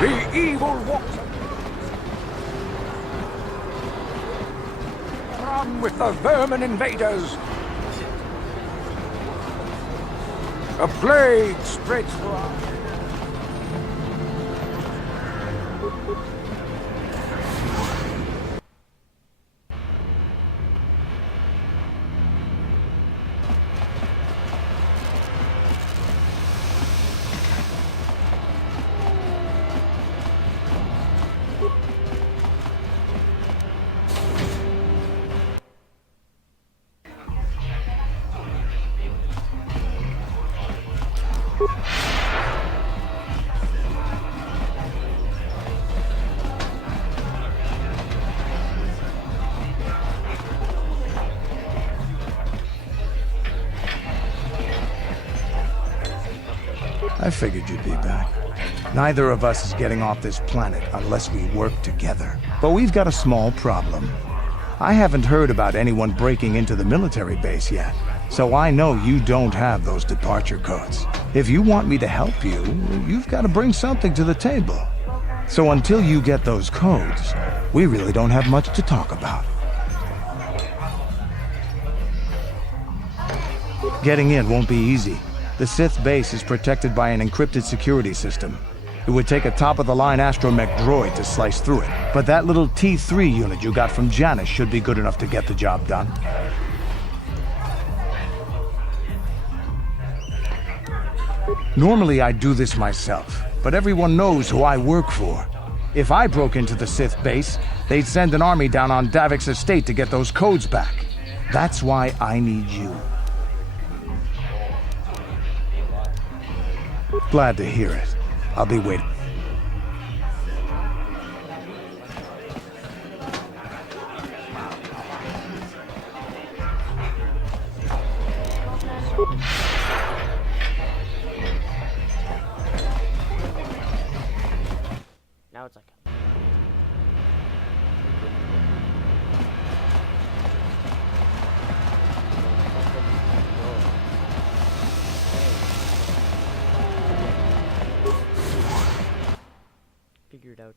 The evil walks run with the vermin invaders. A plague spreads throughout. I figured you'd be back. Neither of us is getting off this planet unless we work together. But we've got a small problem. I haven't heard about anyone breaking into the military base yet, so I know you don't have those departure codes. If you want me to help you, you've got to bring something to the table. So until you get those codes, we really don't have much to talk about. Getting in won't be easy. The Sith base is protected by an encrypted security system. It would take a top-of-the-line astromech droid to slice through it, but that little T3 unit you got from Janice should be good enough to get the job done. Normally I'd do this myself, but everyone knows who I work for. If I broke into the Sith base, they'd send an army down on Davik's estate to get those codes back. That's why I need you. Glad to hear it. I'll be waiting. Now it's like figured out.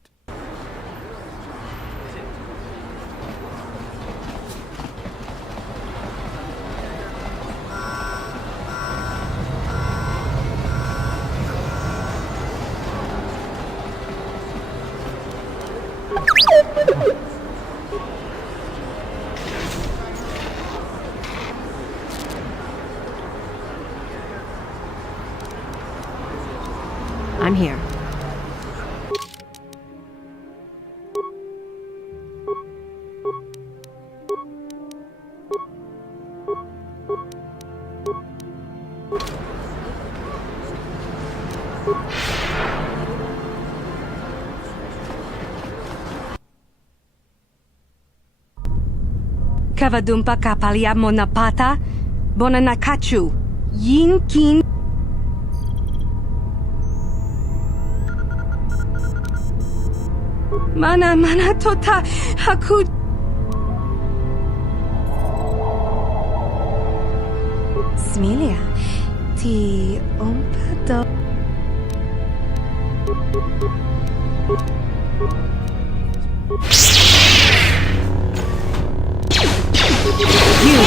I'm here. Kavadumpa kapalia monapata, bonanakachu, yinkin. Mana tota haku. Smilia, ti ompado. You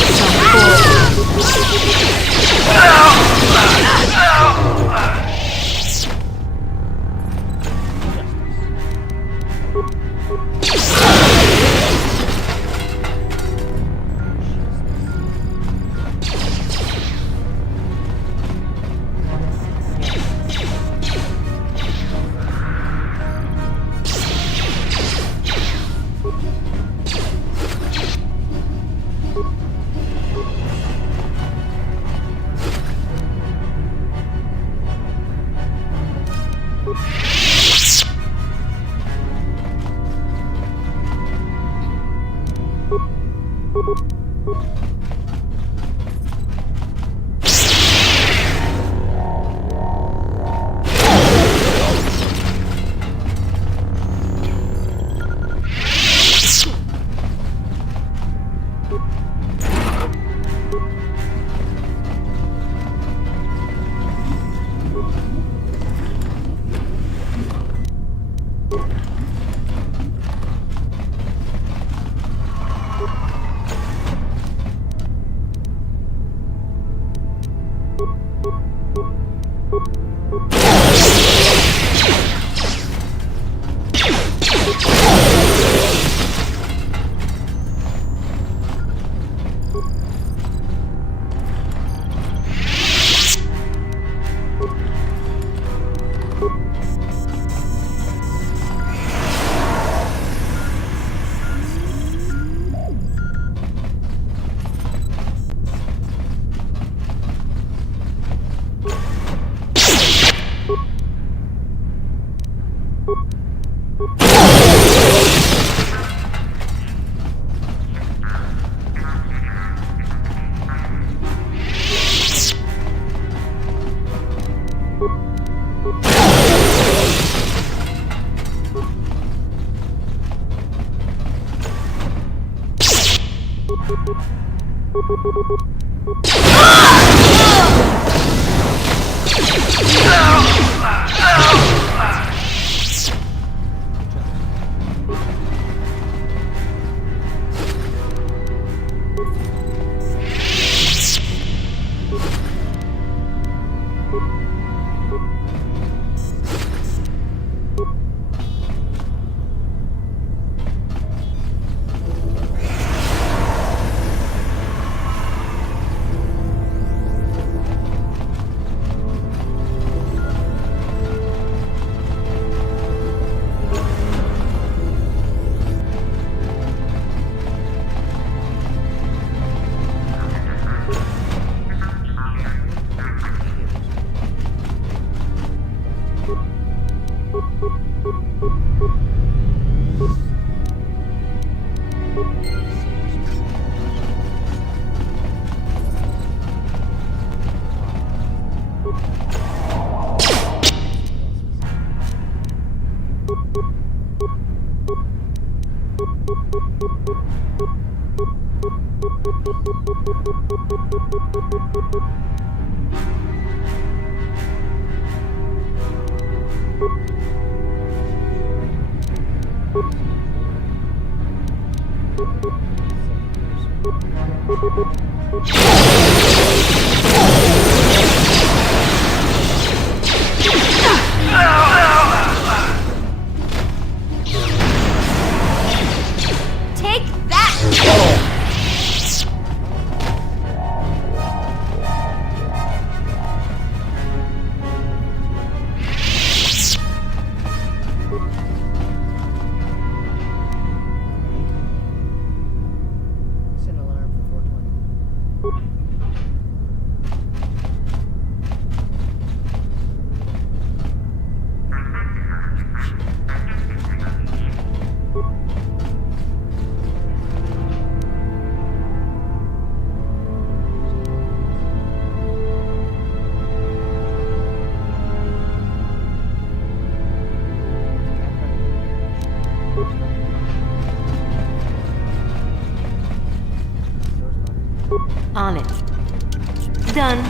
Take that! Set an alarm for 4:20. On it. Done.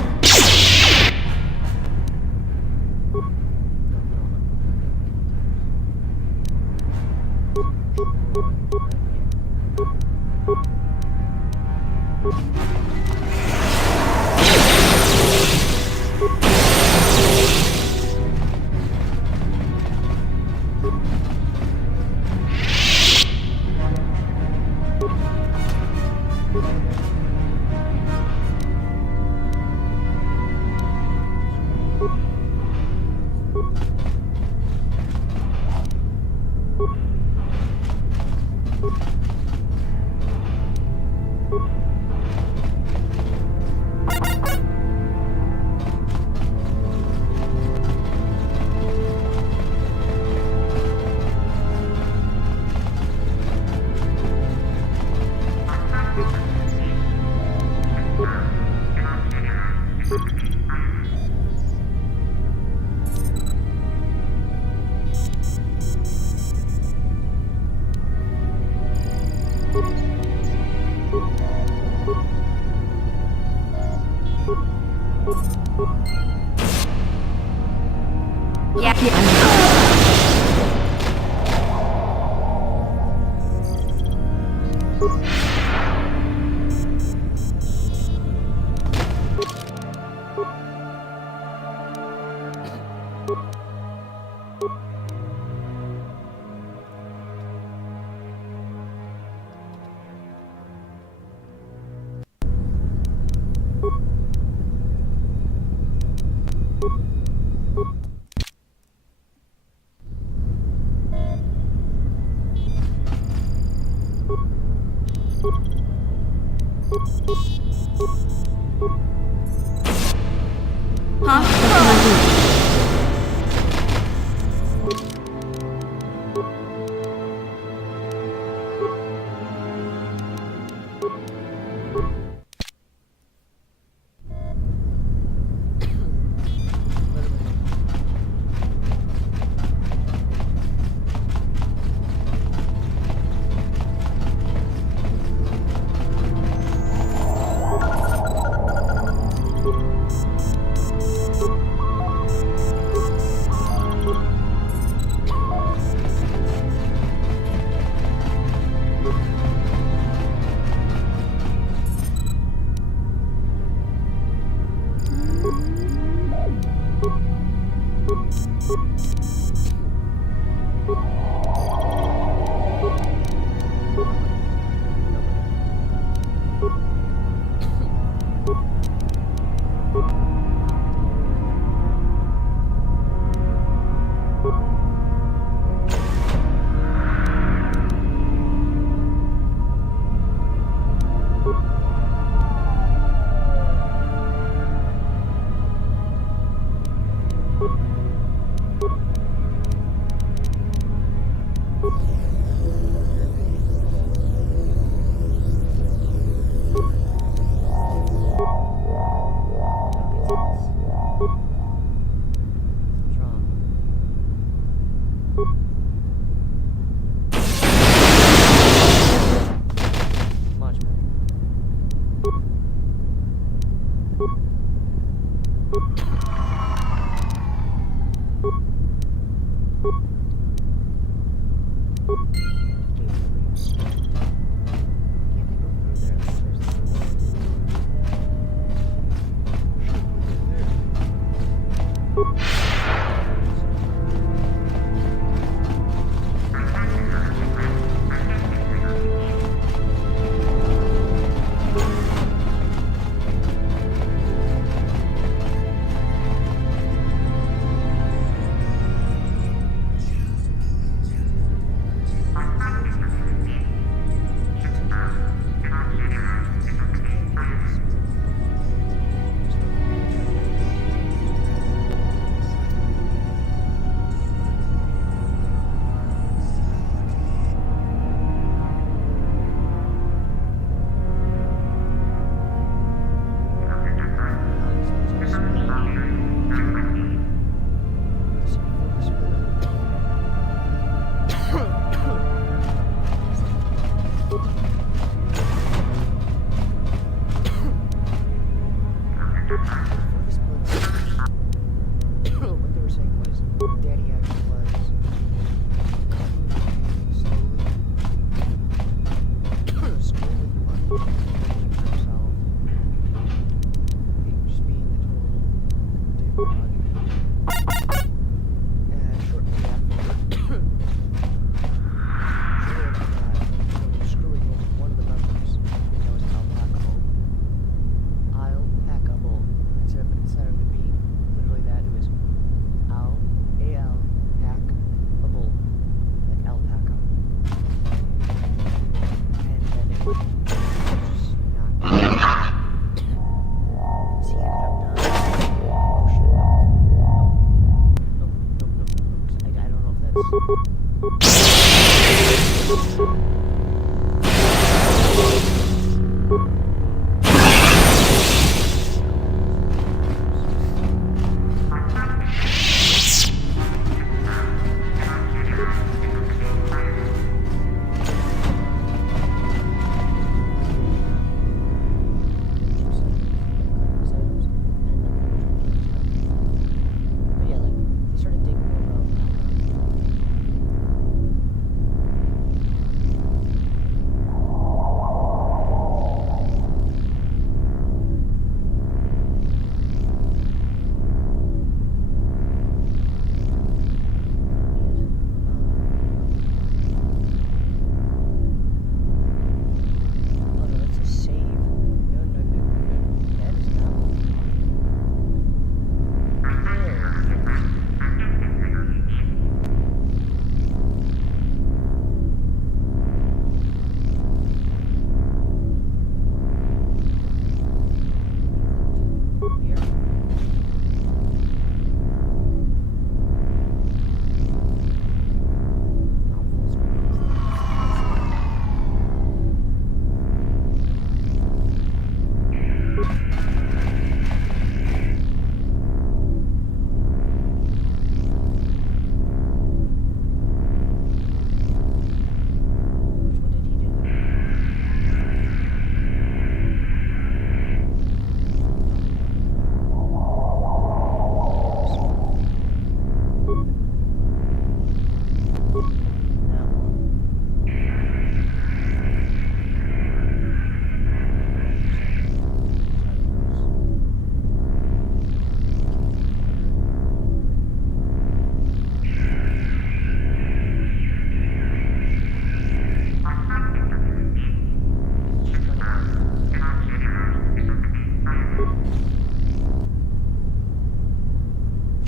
Yeah.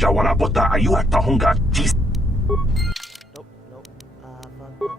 Jawanabota ayua tahunga jis. Nope, nope. Fuck, nope.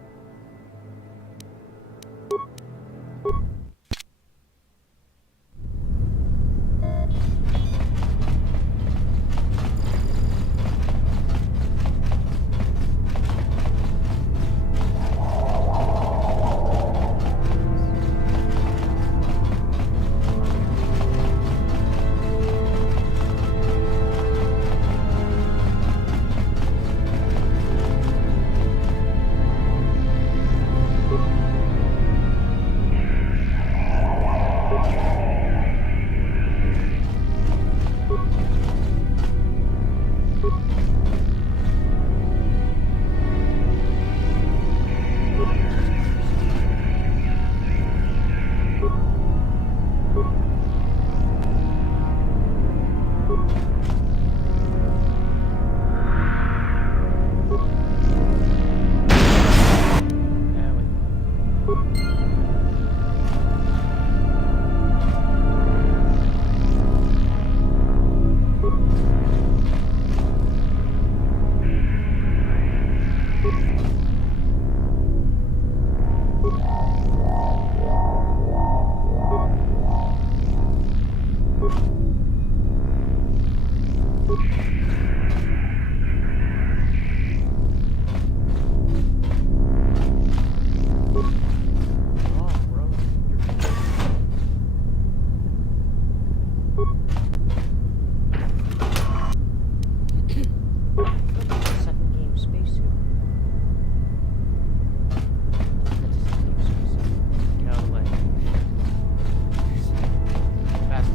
Second game spacesuit. That's a second game spacesuit. Get out of the way. Fast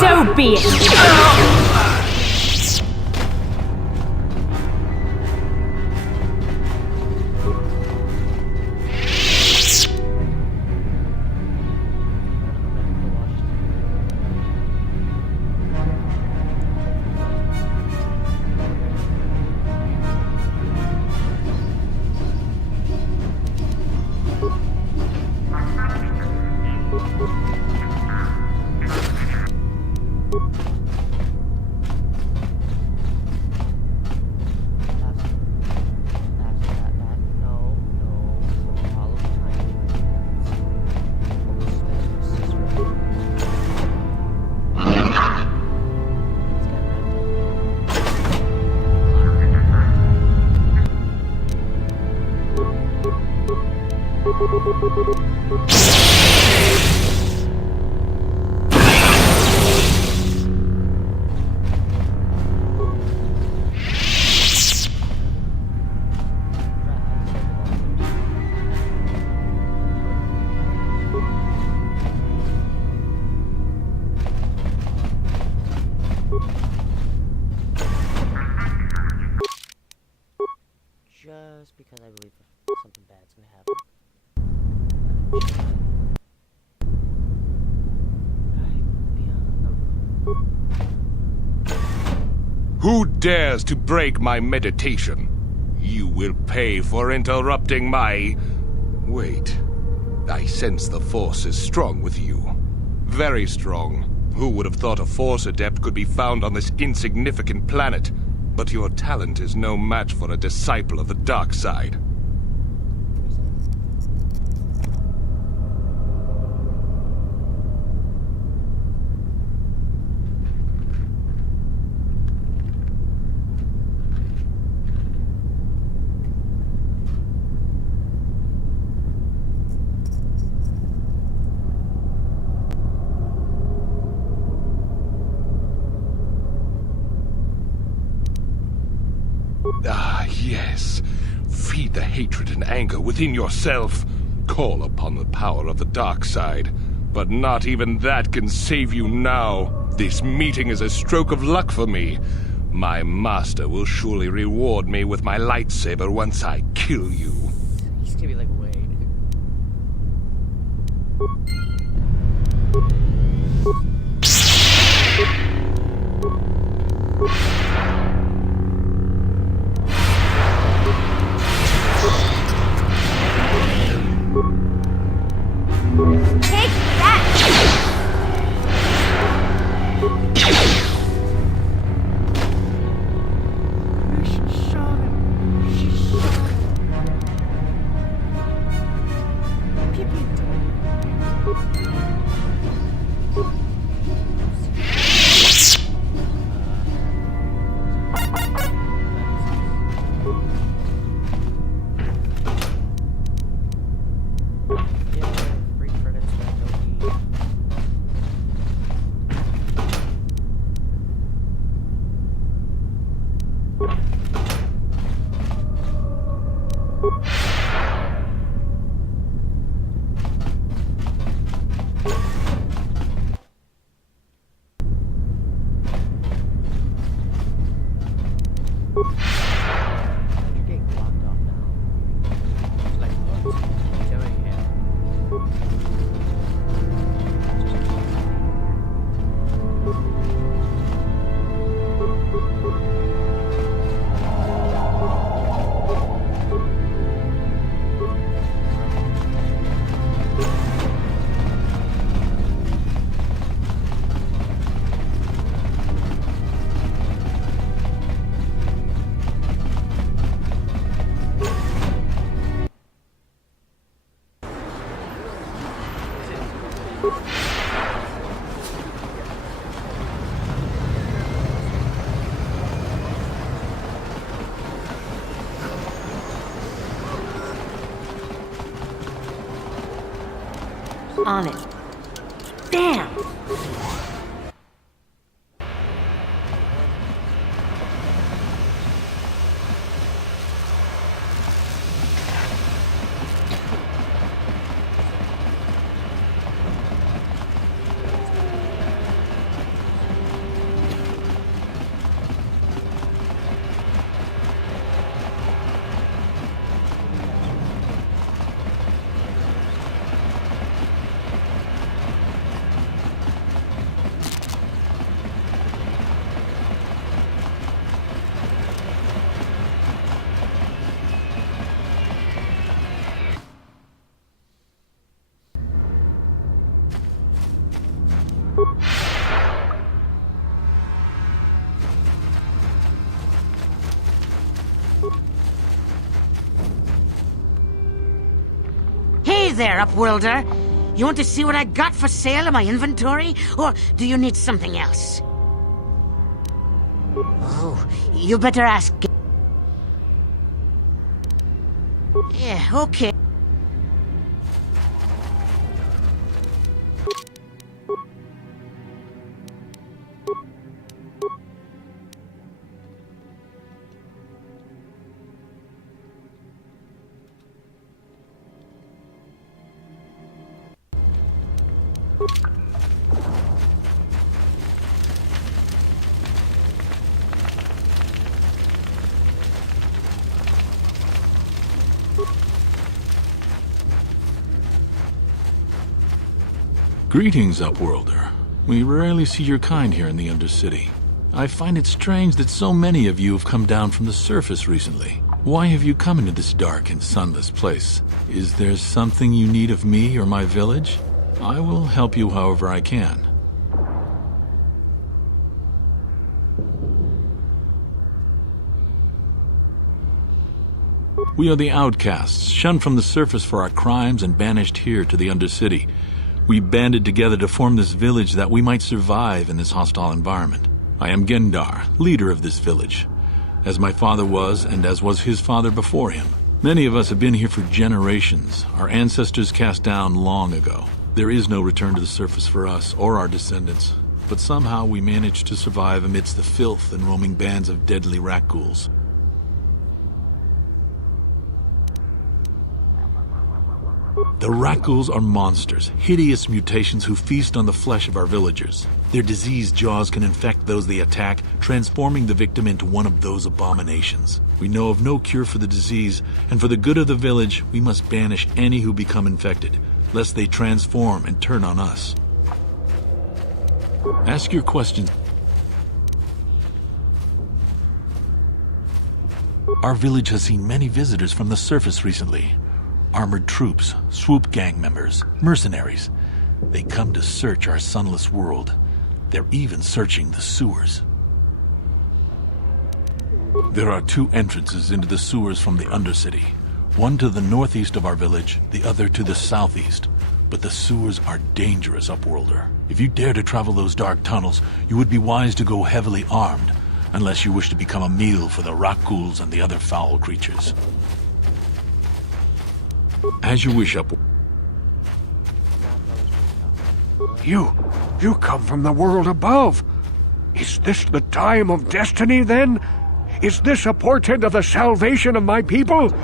So be it. Just because I believe something bad's gonna happen. Who dares to break my meditation? You will pay for interrupting my... Wait. I sense the Force is strong with you. Very strong. Who would have thought a Force adept could be found on this insignificant planet? But your talent is no match for a disciple of the dark side. Ah, yes. Feed the hatred and anger within yourself. Call upon the power of the dark side. But not even that can save you now. This meeting is a stroke of luck for me. My master will surely reward me with my lightsaber once I kill you. He's gonna be like, wait. Take that! She shot him. She shot him. Pew, yeah, free credits back OP. You're getting blocked off now. It's like, what? He's doing here. On it. Damn! Hey there, Upworlder. You want to see what I got for sale in my inventory? Or do you need something else? Oh, you better ask. Yeah, okay. Greetings, Upworlder. We rarely see your kind here in the Undercity. I find it strange that so many of you have come down from the surface recently. Why have you come into this dark and sunless place? Is there something you need of me or my village? I will help you however I can. We are the outcasts, shunned from the surface for our crimes and banished here to the Undercity. We banded together to form this village that we might survive in this hostile environment. I am Gendar, leader of this village, as my father was and as was his father before him. Many of us have been here for generations, our ancestors cast down long ago. There is no return to the surface for us or our descendants, but somehow we managed to survive amidst the filth and roaming bands of deadly rat-ghouls. The Rakghouls are monsters, hideous mutations who feast on the flesh of our villagers. Their diseased jaws can infect those they attack, transforming the victim into one of those abominations. We know of no cure for the disease, and for the good of the village, we must banish any who become infected, lest they transform and turn on us. Ask your questions. Our village has seen many visitors from the surface recently. Armored troops, swoop gang members, mercenaries. They come to search our sunless world. They're even searching the sewers. There are 2 entrances into the sewers from the Undercity. One to the northeast of our village, the other to the southeast. But the sewers are dangerous, Upworlder. If you dare to travel those dark tunnels, you would be wise to go heavily armed, unless you wish to become a meal for the Rakghouls and the other foul creatures. As you wish, Upworlder. You come from the world above. Is this the time of destiny, then? Is this a portent of the salvation of my people?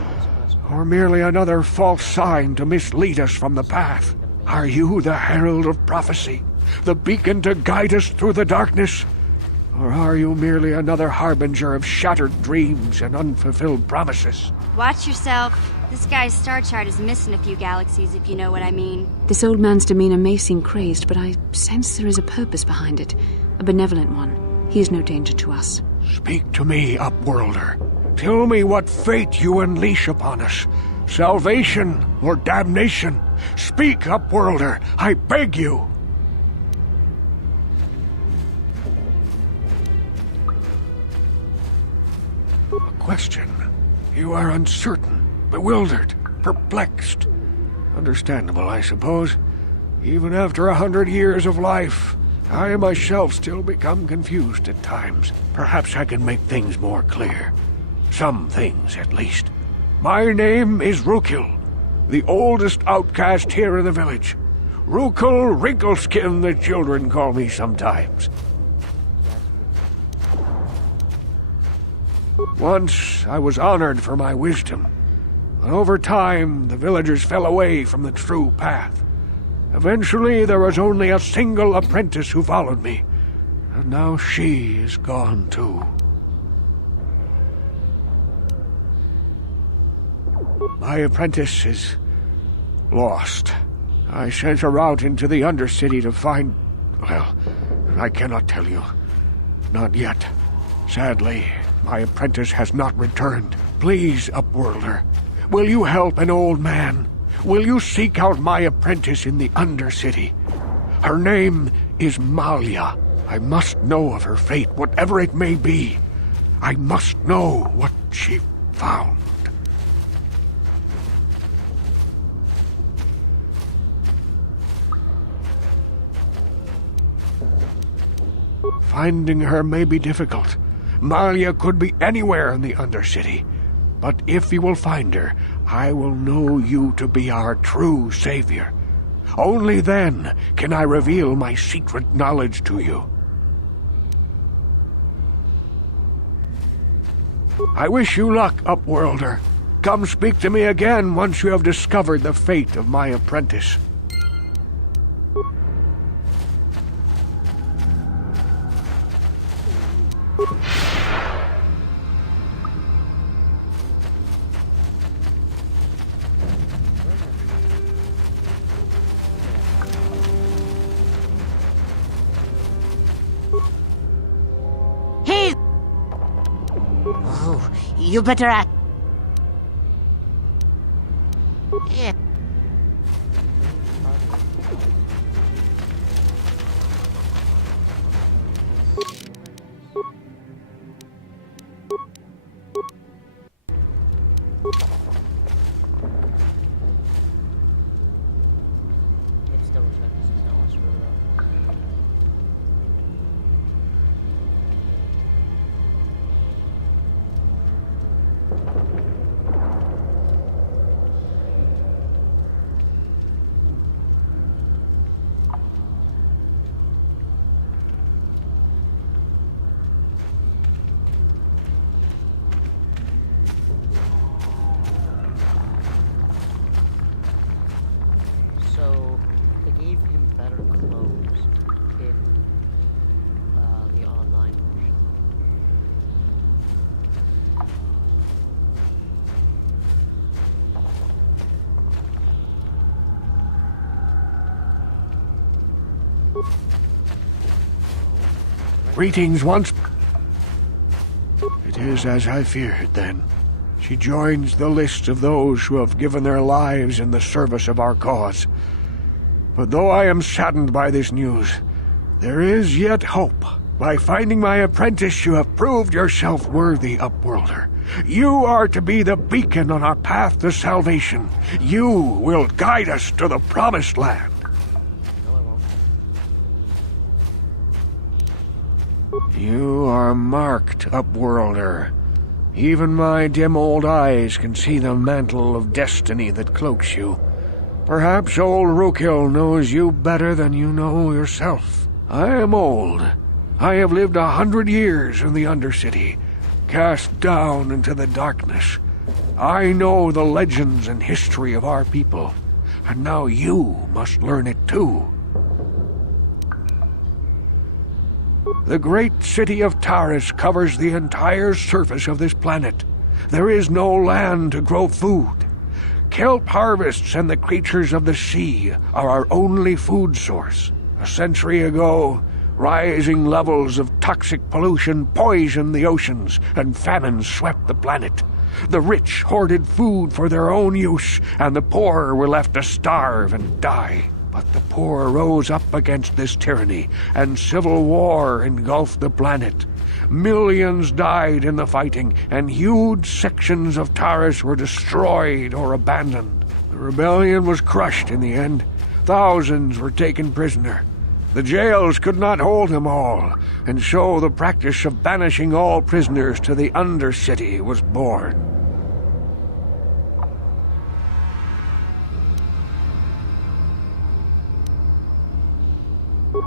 Or merely another false sign to mislead us from the path? Are you the herald of prophecy, the beacon to guide us through the darkness? Or are you merely another harbinger of shattered dreams and unfulfilled promises? Watch yourself. This guy's star chart is missing a few galaxies, if you know what I mean. This old man's demeanor may seem crazed, but I sense there is a purpose behind it. A benevolent one. He is no danger to us. Speak to me, Upworlder. Tell me what fate you unleash upon us. Salvation or damnation? Speak, Upworlder, I beg you. A question. You are uncertain, bewildered, perplexed. Understandable, I suppose. Even after 100 years of life, I myself still become confused at times. Perhaps I can make things more clear. Some things, at least. My name is Rukil, the oldest outcast here in the village. Rukil Wrinkleskin, the children call me sometimes. Once I was honored for my wisdom, but over time the villagers fell away from the true path. Eventually there was only a single apprentice who followed me, and now she is gone too. My apprentice is lost. I sent her out into the Undercity to find... well, I cannot tell you. Not yet. Sadly, my apprentice has not returned. Please, Upworlder, will you help an old man? Will you seek out my apprentice in the Undercity? Her name is Malia. I must know of her fate, whatever it may be. I must know what she found. Finding her may be difficult. Malia could be anywhere in the Undercity. But if you will find her, I will know you to be our true savior. Only then can I reveal my secret knowledge to you. I wish you luck, Upworlder. Come speak to me again once you have discovered the fate of my apprentice. Hey! Oh, you better act. Yeah. Let's double check this is not what's screwed up. better clothes in the online version. Greetings once. It is as I feared, then. She joins the list of those who have given their lives in the service of our cause. But though I am saddened by this news, there is yet hope. By finding my apprentice, you have proved yourself worthy, Upworlder. You are to be the beacon on our path to salvation. You will guide us to the Promised Land. You are marked, Upworlder. Even my dim old eyes can see the mantle of destiny that cloaks you. Perhaps old Rookhill knows you better than you know yourself. I am old. I have lived 100 years in the Undercity, cast down into the darkness. I know the legends and history of our people, and now you must learn it too. The great city of Taris covers the entire surface of this planet. There is no land to grow food. Kelp harvests and the creatures of the sea are our only food source. A century ago, rising levels of toxic pollution poisoned the oceans, and famine swept the planet. The rich hoarded food for their own use, and the poor were left to starve and die. But the poor rose up against this tyranny, and civil war engulfed the planet. Millions died in the fighting, and huge sections of Taris were destroyed or abandoned. The rebellion was crushed in the end. Thousands were taken prisoner. The jails could not hold them all, and so the practice of banishing all prisoners to the Undercity was born.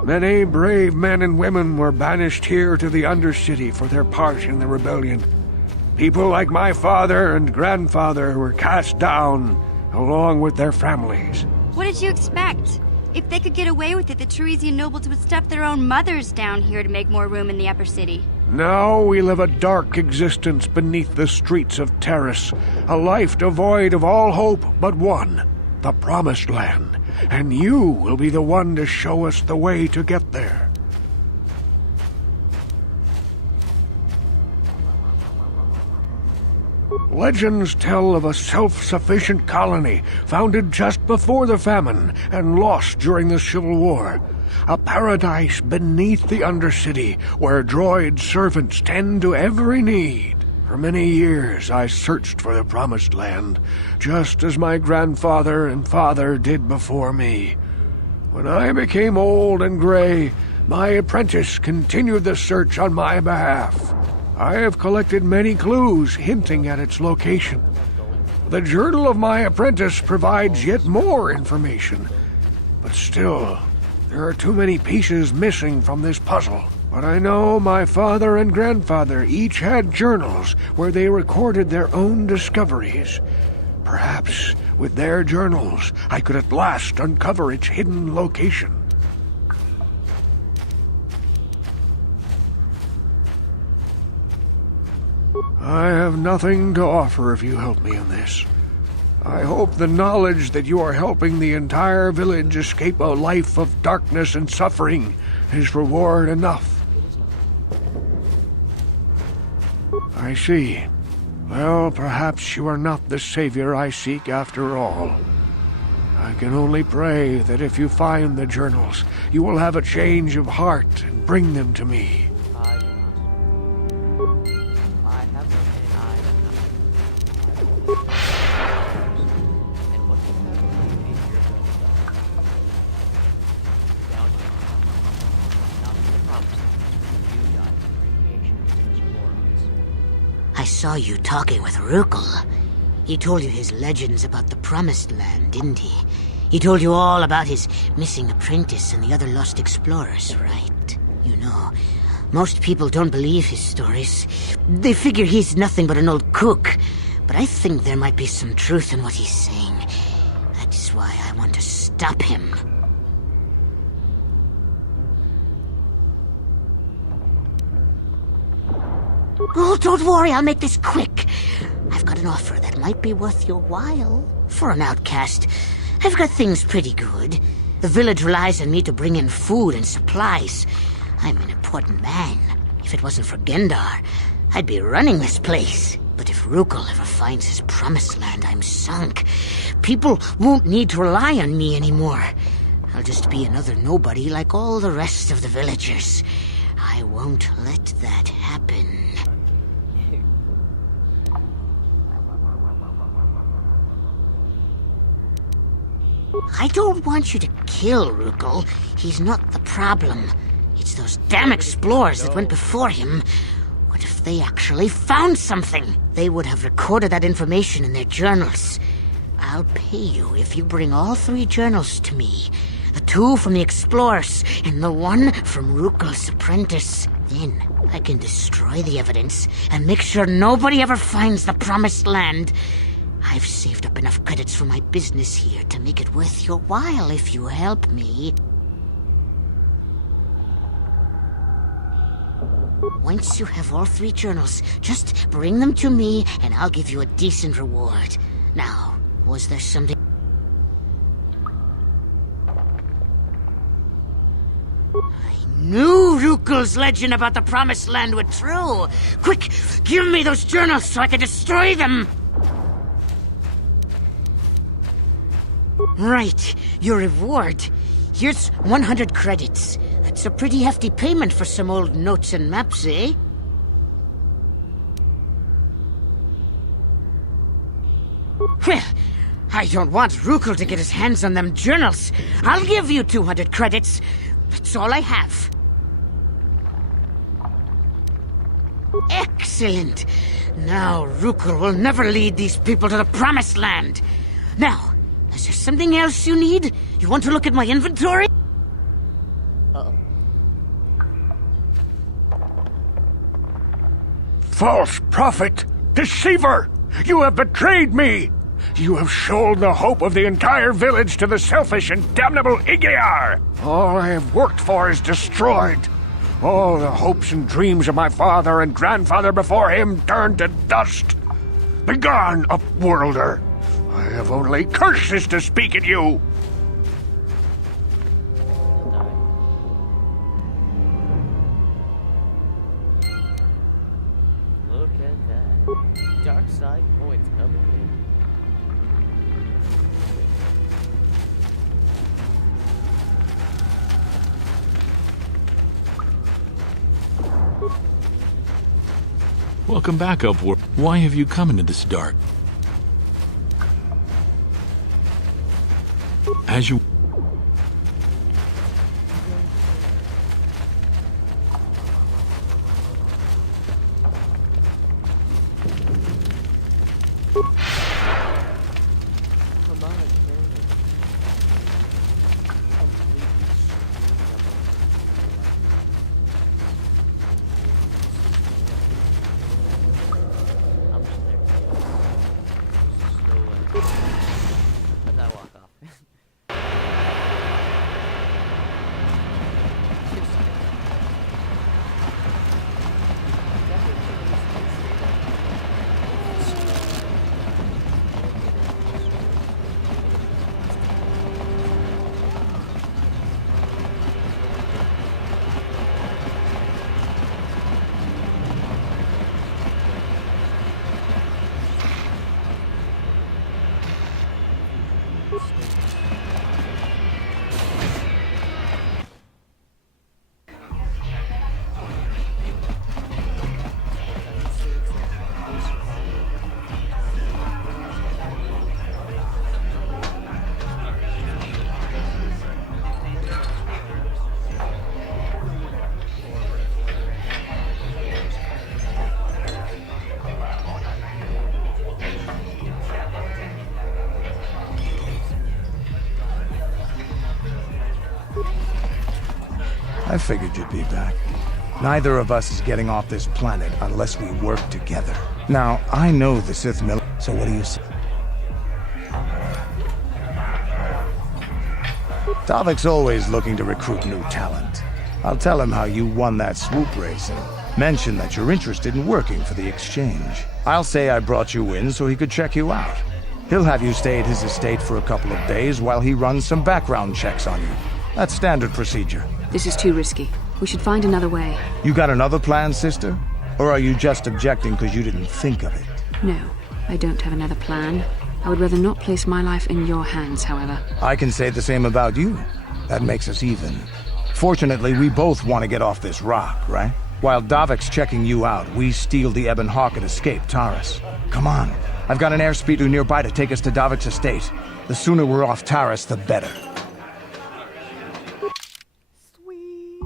Many brave men and women were banished here to the Undercity for their part in the rebellion. People like my father and grandfather were cast down, along with their families. What did you expect? If they could get away with it, the Tarisian nobles would stuff their own mothers down here to make more room in the upper city. Now we live a dark existence beneath the streets of Taris, a life devoid of all hope but one, the Promised Land. And you will be the one to show us the way to get there. Legends tell of a self-sufficient colony founded just before the famine and lost during the Civil War. A paradise beneath the Undercity where droid servants tend to every need. For many years I searched for the Promised Land, just as my grandfather and father did before me. When I became old and gray, my apprentice continued the search on my behalf. I have collected many clues hinting at its location. The journal of my apprentice provides yet more information. But still, there are too many pieces missing from this puzzle. But I know my father and grandfather each had journals where they recorded their own discoveries. Perhaps with their journals, I could at last uncover its hidden location. I have nothing to offer if you help me in this. I hope the knowledge that you are helping the entire village escape a life of darkness and suffering is reward enough. I see. Well, perhaps you are not the savior I seek after all. I can only pray that if you find the journals, you will have a change of heart and bring them to me. I saw you talking with Rookhill. He told you his legends about the Promised Land, didn't he? He told you all about his missing apprentice and the other lost explorers, right? You know, most people don't believe his stories. They figure he's nothing but an old cook. But I think there might be some truth in what he's saying. That is why I want to stop him. Oh, don't worry, I'll make this quick. I've got an offer that might be worth your while. For an outcast, I've got things pretty good. The village relies on me to bring in food and supplies. I'm an important man. If it wasn't for Gendar, I'd be running this place. But if Rukul ever finds his promised land, I'm sunk. People won't need to rely on me anymore. I'll just be another nobody like all the rest of the villagers. I won't let that happen. I don't want you to kill Rukul. He's not the problem. It's those damn explorers that went before him. What if they actually found something? They would have recorded that information in their journals. I'll pay you if you bring all 3 journals to me. The 2 from the explorers, and the 1 from Rukul's apprentice. Then I can destroy the evidence and make sure nobody ever finds the promised land. I've saved up enough credits for my business here to make it worth your while if you help me. Once you have all 3 journals, just bring them to me and I'll give you a decent reward. Now, was there something... I knew Rukul's legend about the Promised Land was true! Quick, give me those journals so I can destroy them! Right, your reward. Here's 100 credits. That's a pretty hefty payment for some old notes and maps, eh? Well, I don't want Rukul to get his hands on them journals. I'll give you 200 credits. That's all I have. Excellent. Now Rukul will never lead these people to the Promised Land. Now, is there something else you need? You want to look at my inventory? Uh-oh. False prophet! Deceiver! You have betrayed me! You have sold the hope of the entire village to the selfish and damnable Igear! All I have worked for is destroyed. All the hopes and dreams of my father and grandfather before him turned to dust. Begone, upworlder! I have only curses to speak at you! Look at that. Dark side points coming in. Welcome back, Upward. Why have you come into this dark? As you... Come on, I'm just there. Just go away. As I walk off. I figured you'd be back. Neither of us is getting off this planet unless we work together. Now, I know the Sith Mill, so what do you say? Tavik's always looking to recruit new talent. I'll tell him how you won that swoop race and Mention that you're interested in working for the exchange. I'll say I brought you in so he could check you out. He'll have you stay at his estate for a couple of days while he runs some background checks on you. That's standard procedure. This is too risky. We should find another way. You got another plan, sister? Or are you just objecting because you didn't think of it? No, I don't have another plan. I would rather not place my life in your hands, however. I can say the same about you. That makes us even. Fortunately, we both want to get off this rock, right? While Davik's checking you out, we steal the Ebon Hawk and escape Taris. Come on. I've got an airspeeder nearby to take us to Davik's estate. The sooner we're off Taris, the better. Sweet.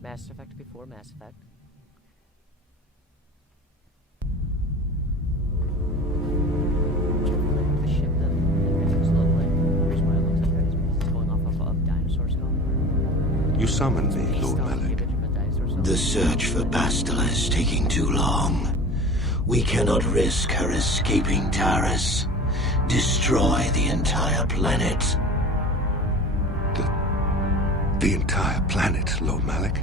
Mass Effect before Mass Effect. The ship that is lovely. Here's why it looks like that is going off of a dinosaur skull. You summoned me, Lord Malik. The search for Bastila is taking too long. We cannot risk her escaping Taris. Destroy the entire planet. The entire planet, Lord Malik?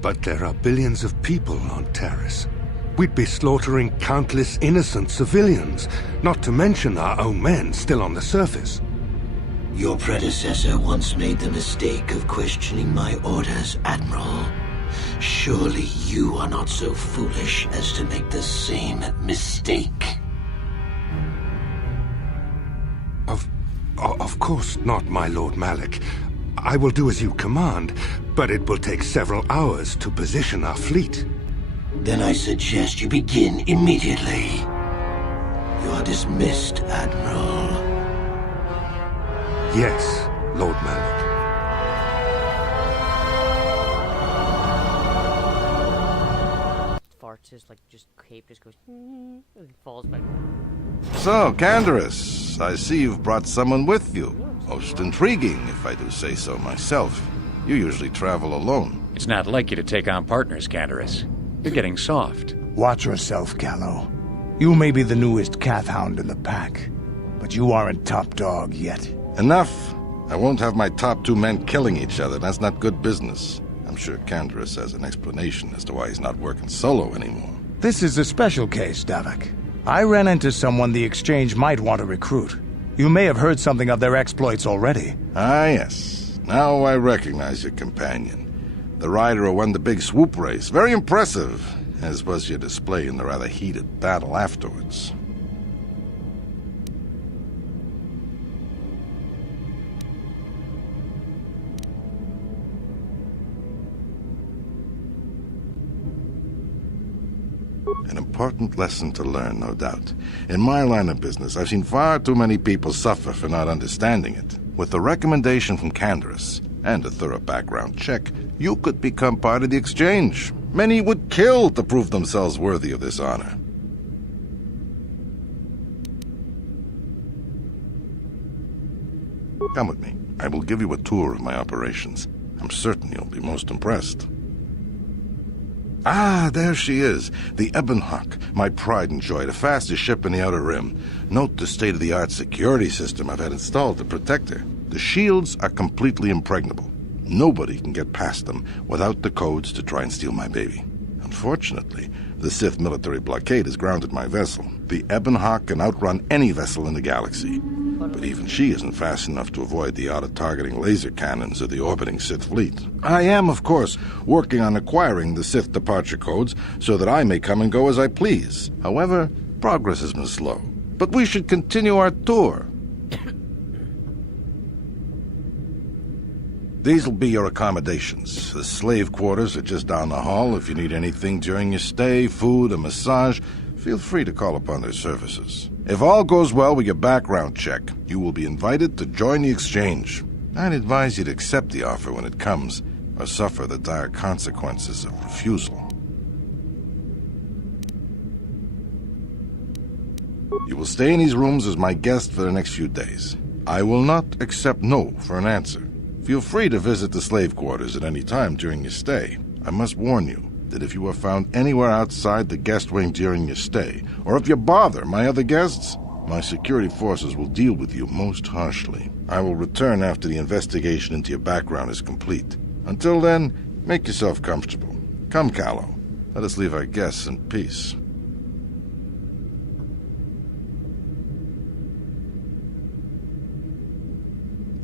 But there are billions of people on Taris. We'd be slaughtering countless innocent civilians, not to mention our own men still on the surface. Your predecessor once made the mistake of questioning my orders, Admiral. Surely you are not so foolish as to make the same mistake. Of course not, my Lord Malik. I will do as you command, but it will take several hours to position our fleet. Then I suggest you begin immediately. You are dismissed, Admiral. Yes, Lord Malik. Farts just like cape just goes and falls back. So, Candaris, I see you've brought someone with you. Most intriguing, if I do say so myself. You usually travel alone. It's not like you to take on partners, Candaris. You're getting soft. Watch yourself, Callow. You may be the newest Cath Hound in the pack, but you aren't top dog yet. Enough. I won't have my top two men killing each other. That's not good business. I'm sure Candaris has an explanation as to why he's not working solo anymore. This is a special case, Davik. I ran into someone the Exchange might want to recruit. You may have heard something of their exploits already. Ah, yes. Now I recognize your companion. The rider who won the big swoop race. Very impressive, as was your display in the rather heated battle afterwards. An important lesson to learn, no doubt. In my line of business, I've seen far too many people suffer for not understanding it. With the recommendation from Candaris and a thorough background check, you could become part of the Exchange. Many would kill to prove themselves worthy of this honor. Come with me. I will give you a tour of my operations. I'm certain you'll be most impressed. Ah, there she is, the Ebon Hawk, my pride and joy, the fastest ship in the Outer Rim. Note the state-of-the-art security system I've had installed to protect her. The shields are completely impregnable. Nobody can get past them without the codes to try and steal my baby. Unfortunately, the Sith military blockade has grounded my vessel. The Ebon Hawk can outrun any vessel in the galaxy. But even she isn't fast enough to avoid the auto-targeting laser cannons of the orbiting Sith fleet. I am, of course, working on acquiring the Sith departure codes so that I may come and go as I please. However, progress has been slow. But we should continue our tour. These'll be your accommodations. The slave quarters are just down the hall. If you need anything during your stay, food, a massage, feel free to call upon their services. If all goes well with your background check, you will be invited to join the exchange. I'd advise you to accept the offer when it comes, or suffer the dire consequences of refusal. You will stay in these rooms as my guest for the next few days. I will not accept no for an answer. Feel free to visit the slave quarters at any time during your stay. I must warn you that if you are found anywhere outside the guest wing during your stay, or if you bother my other guests, my security forces will deal with you most harshly. I will return after the investigation into your background is complete. Until then, make yourself comfortable. Come, Callow. Let us leave our guests in peace.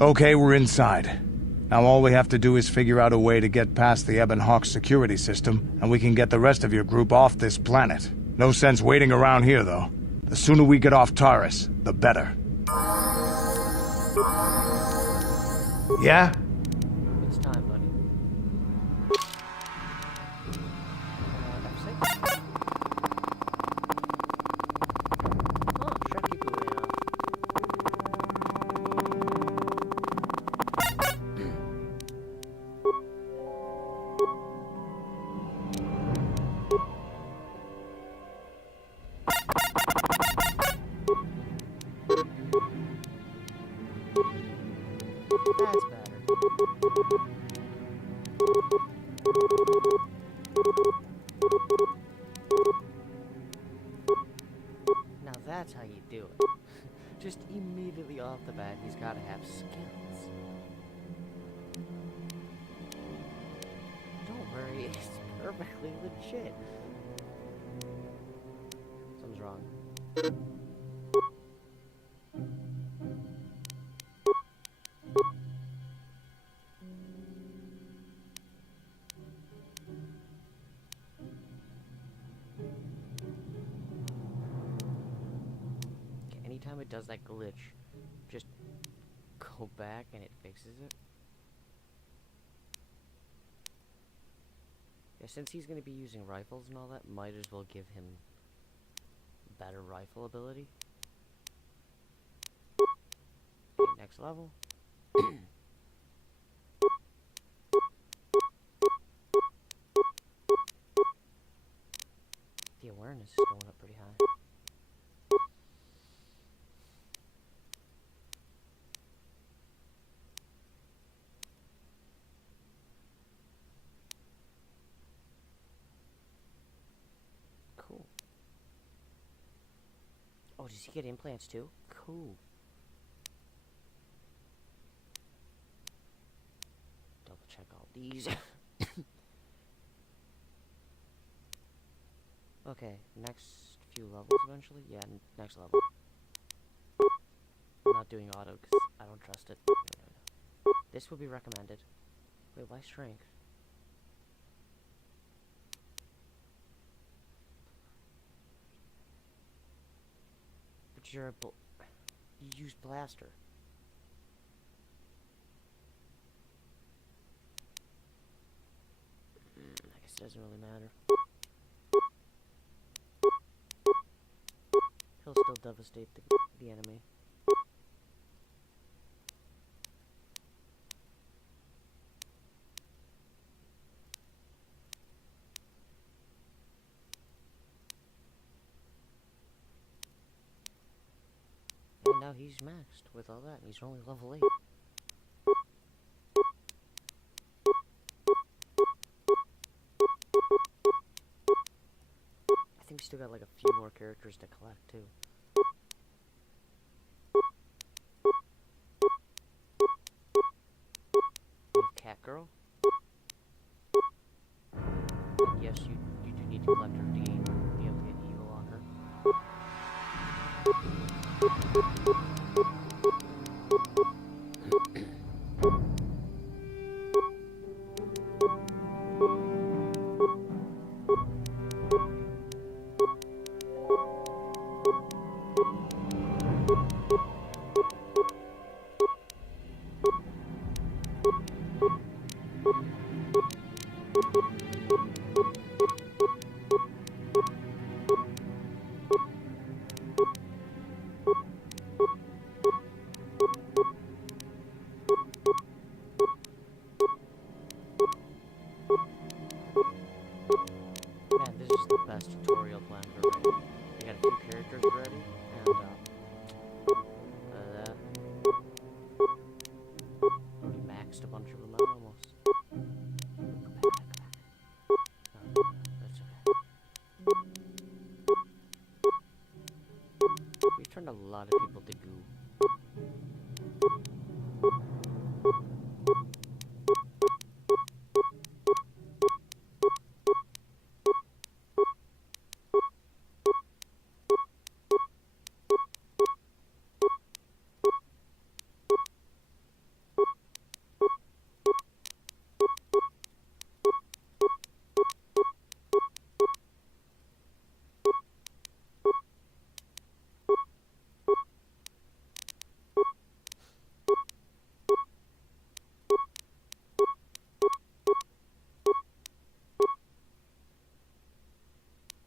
Okay, we're inside. Now all we have to do is figure out a way to get past the Ebon Hawk security system, and we can get the rest of your group off this planet. No sense waiting around here, though. The sooner we get off Taris, the better. Yeah? It's time, buddy. F6. Oh, Shrekikui. That's better. Now that's how you do it. Just immediately off the bat, he's gotta have skills. Don't worry, it's perfectly legit. Something's wrong. Anytime it does that glitch, just go back and it fixes it. Yeah, since he's going to be using rifles and all that, might as well give him better rifle ability. Okay, next level. The awareness is going up pretty high. Cool. Oh, does he get implants too? Cool. Double check all these. Okay, next few levels eventually? Yeah, next level. I'm not doing auto because I don't trust it. No. This would be recommended. Wait, why strength? But you're you use blaster. I guess it doesn't really matter. He'll still devastate the enemy. And now he's maxed with all that, and he's only level 8. I think we still got like a few more characters to collect too. We have Cat Girl. And yes, you do need to collect her to be able to get evil on her. find a lot of people to goo.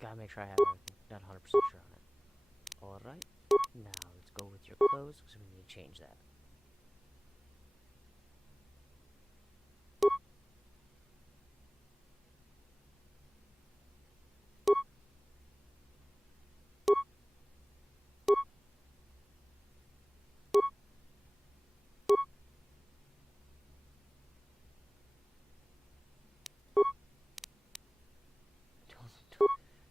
Gotta make sure I have everything. Not 100% sure on it. Alright. Now let's go with your clothes because we need to change that.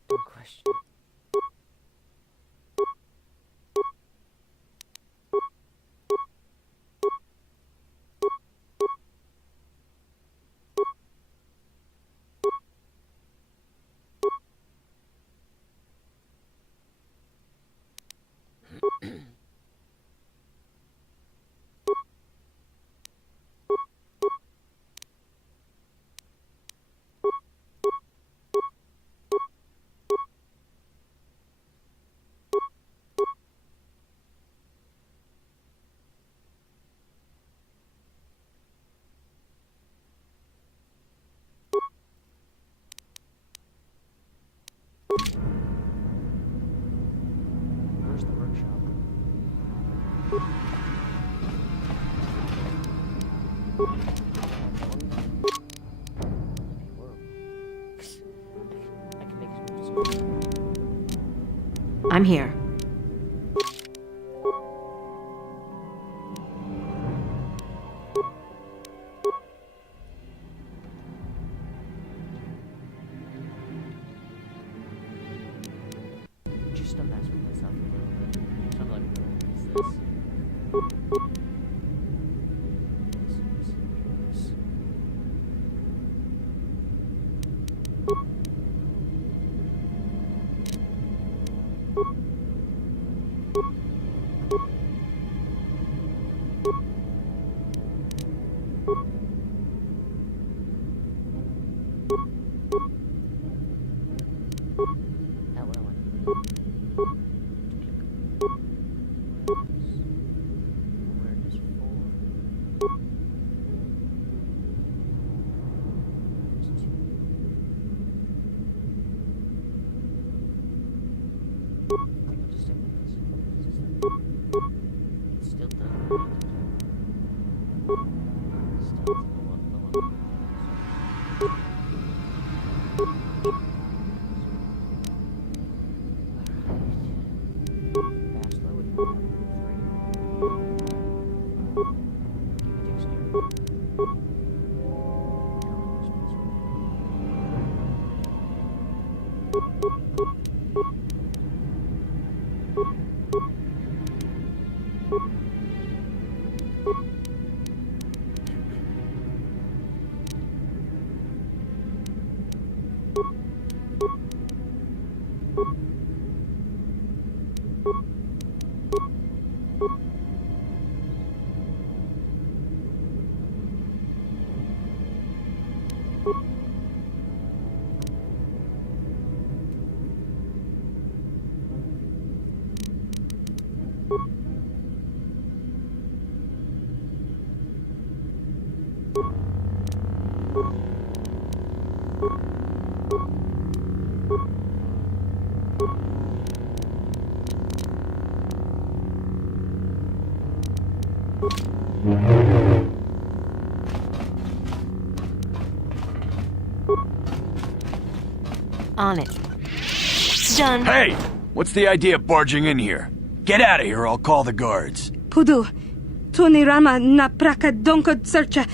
Don't question it. Where's the workshop? I'm here. Just to mess with myself a little bit. So I'm like, what's this? Not what I want. Awareness 4. Awareness 2. I think I'll just stick with this. It's still done. Still the one. On it. Done. Hey! What's the idea of barging in here? Get out of here, or I'll call the guards. Pudu. Tunirama na praka donko searcha.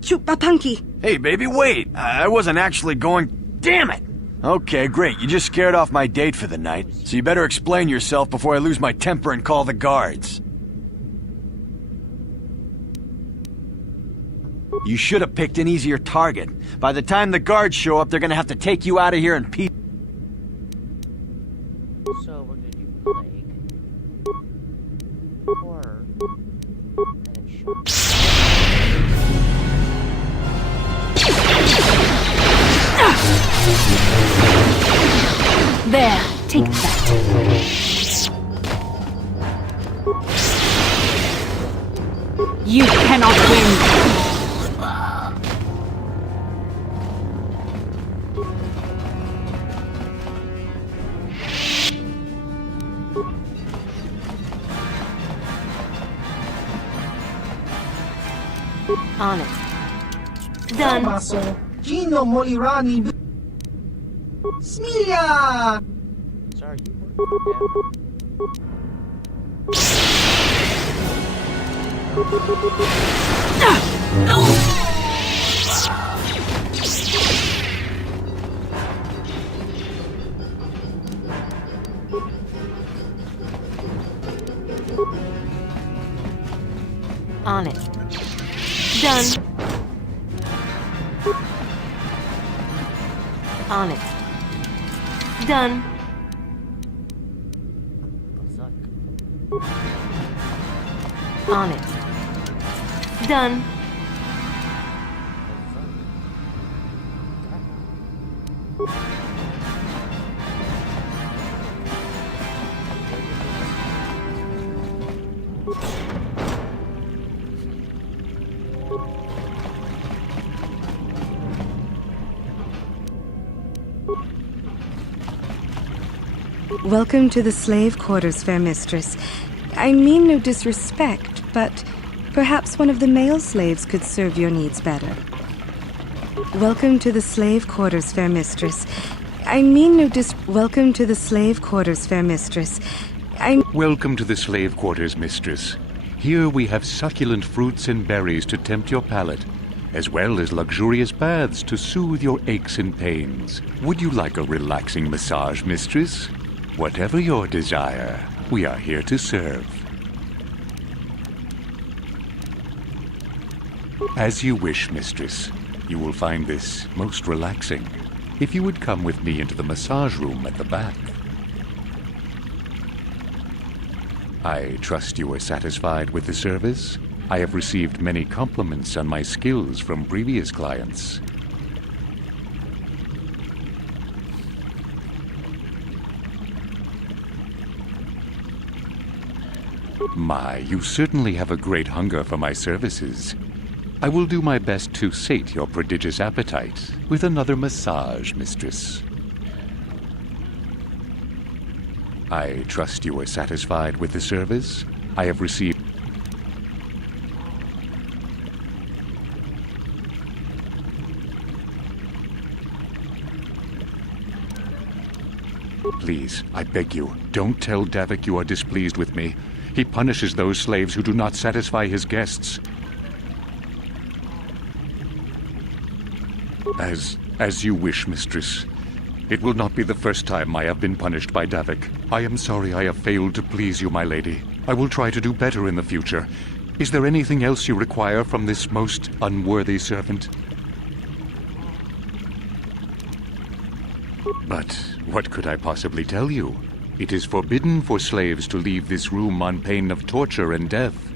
Chupapanki. Hey, baby, wait! I wasn't actually going... Damn it! Okay, great. You just scared off my date for the night, so you better explain yourself before I lose my temper and call the guards. You should have picked an easier target. By the time the guards show up, they're gonna have to take you out of here in peace. So we're gonna do plague, horror, and then shock. There, take that. You cannot win. On it. Done. Tommaso, Gino Molirani. Smiglia! Sorry, you were On it. Done. On it. Done. On it. Done. Welcome to the slave quarters, fair mistress. I mean no disrespect, but perhaps one of the male slaves could serve your needs better. Welcome to the slave quarters, fair mistress. I mean no Welcome to the slave quarters, fair mistress. Welcome to the slave quarters, mistress. Here we have succulent fruits and berries to tempt your palate, as well as luxurious baths to soothe your aches and pains. Would you like a relaxing massage, mistress? Whatever your desire, we are here to serve. As you wish, mistress. You will find this most relaxing. If you would come with me into the massage room at the back. I trust you are satisfied with the service. I have received many compliments on my skills from previous clients. My, you certainly have a great hunger for my services. I will do my best to sate your prodigious appetite with another massage, mistress. I trust you are satisfied with the service. I have received... Please, I beg you, don't tell Davik you are displeased with me. He punishes those slaves who do not satisfy his guests. As you wish, mistress. It will not be the first time I have been punished by Davik. I am sorry I have failed to please you, my lady. I will try to do better in the future. Is there anything else you require from this most unworthy servant? But what could I possibly tell you? It is forbidden for slaves to leave this room on pain of torture and death.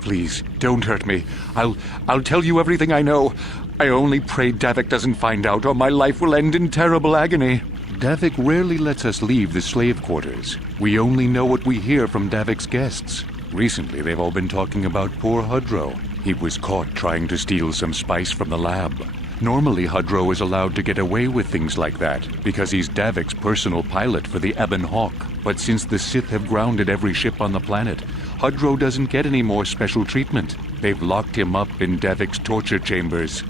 Please, don't hurt me. I'll tell you everything I know. I only pray Davik doesn't find out, or my life will end in terrible agony. Davik rarely lets us leave the slave quarters. We only know what we hear from Davik's guests. Recently, they've all been talking about poor Hudro. He was caught trying to steal some spice from the lab. Normally, Hudro is allowed to get away with things like that, because he's Davik's personal pilot for the Ebon Hawk. But since the Sith have grounded every ship on the planet, Hudro doesn't get any more special treatment. They've locked him up in Davik's torture chambers.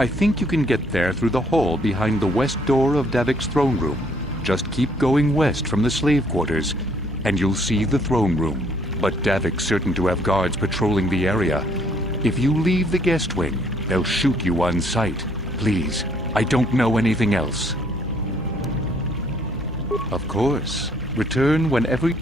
I think you can get there through the hall behind the west door of Davik's throne room. Just keep going west from the slave quarters, and you'll see the throne room. But Davik's certain to have guards patrolling the area. If you leave the guest wing, they'll shoot you on sight. Please, I don't know anything else. Of course. Return whenever...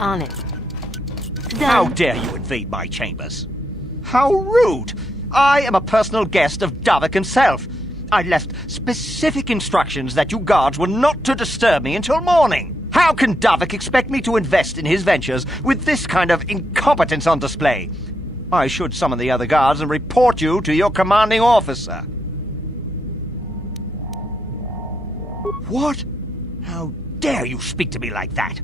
On it. How dare you invade my chambers? How rude! I am a personal guest of Davik himself. I left specific instructions that you guards were not to disturb me until morning. How can Davik expect me to invest in his ventures with this kind of incompetence on display? I should summon the other guards and report you to your commanding officer. What? How dare you speak to me like that?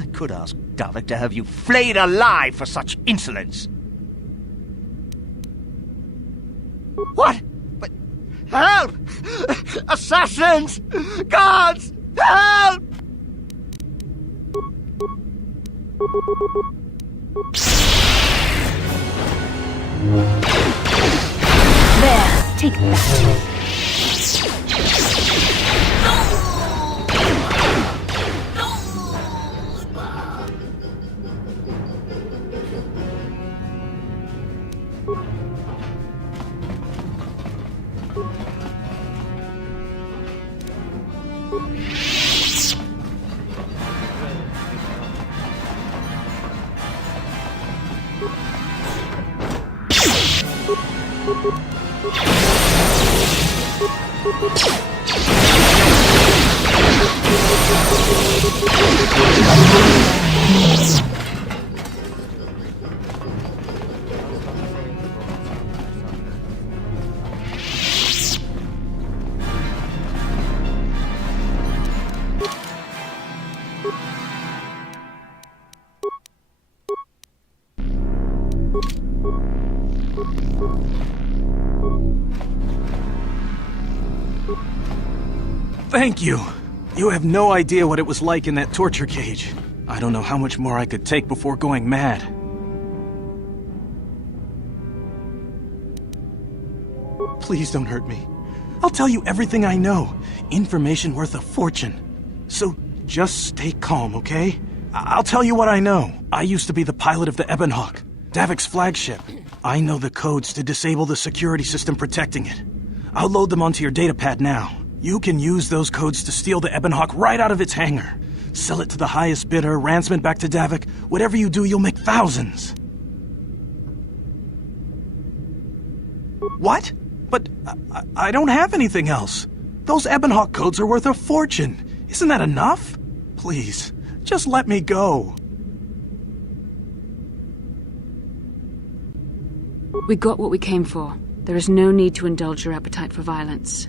I could ask Davik to have you flayed alive for such insolence. What? But help! Assassins! Guards! Help! There, take that. Thank you. You have no idea what it was like in that torture cage. I don't know how much more I could take before going mad. Please don't hurt me. I'll tell you everything I know. Information worth a fortune. So just stay calm, okay? I'll tell you what I know. I used to be the pilot of the Ebonhawk, Davik's flagship. I know the codes to disable the security system protecting it. I'll load them onto your datapad now. You can use those codes to steal the Ebonhawk right out of its hangar. Sell it to the highest bidder, ransom it back to Davik. Whatever you do, you'll make thousands. What? But I don't have anything else. Those Ebonhawk codes are worth a fortune. Isn't that enough? Please, just let me go. We got what we came for. There is no need to indulge your appetite for violence.